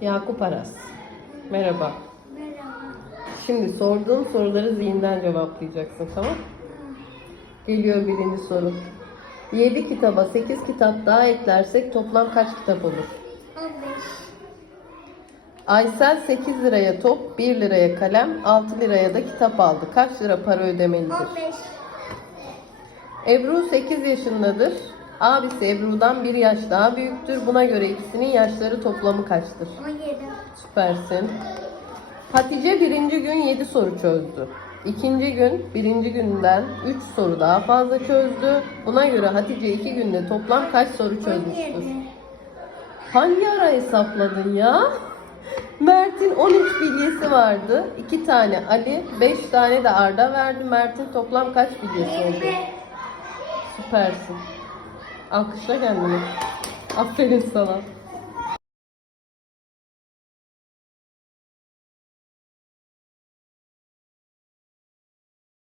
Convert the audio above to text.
Yakup Aras. Merhaba. Merhaba. Şimdi sorduğum soruları zihinden cevaplayacaksın tamam Geliyor birinci soru. 7 kitaba 8 kitap daha eklersek toplam kaç kitap olur? 15. Aysel 8 liraya top, 1 liraya kalem, 6 liraya da kitap aldı. Kaç lira para ödemelidir? 15. Ebru 8 yaşındadır. Abisi Ebru'dan bir yaş daha büyüktür. Buna göre ikisinin yaşları toplamı kaçtır? 17. Süpersin. Hatice birinci gün 7 soru çözdü. İkinci gün birinci günden 3 soru daha fazla çözdü. Buna göre Hatice 2 günde toplam kaç soru çözmüştür? 17. Hangi ara hesapladın ya? Mert'in 13 bilyesi vardı. 2 tane Ali, 5 tane de Arda verdi. Mert'in toplam kaç bilyesi oldu? 20. Süpersin. Alkışla kendini. Aferin sana.